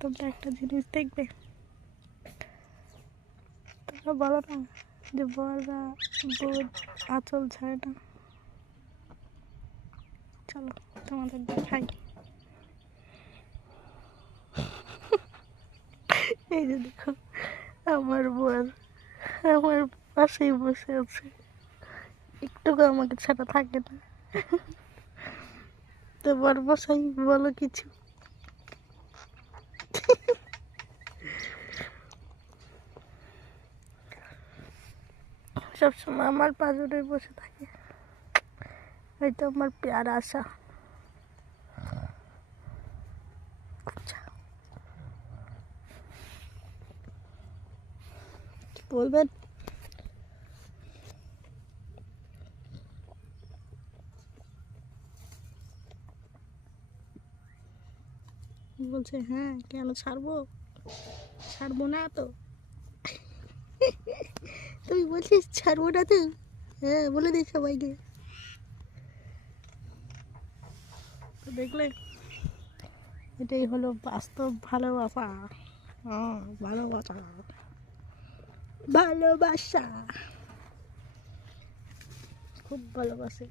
তোমরা একটা জিনিস দেখবে, তোমরা বলো না যে বড়রা বোধ আঁচল ছাড়ে না। চলো তোমাদের দেখাই। এই যে দেখো আমার বর আমার পাশেই বসে আছে, একটুকু আমাকে ছাড়া থাকে না। তো বর বসাই বলো কিছু। সবসময় আমার পাজরে বসে থাকে, হয়তো আমার প্যার আশা। বলবেন? বলছে হ্যাঁ, কেন ছাড়বো? ছাড়বো না তো। তুমি বলছিস ছাড়বো না তো? হ্যাঁ বলে দিই সবাইকে। তো দেখলে, এটাই হলো বাস্তব ভালোবাসা। ভালোবাসা, ভালোবাসা খুব ভালোবাসে।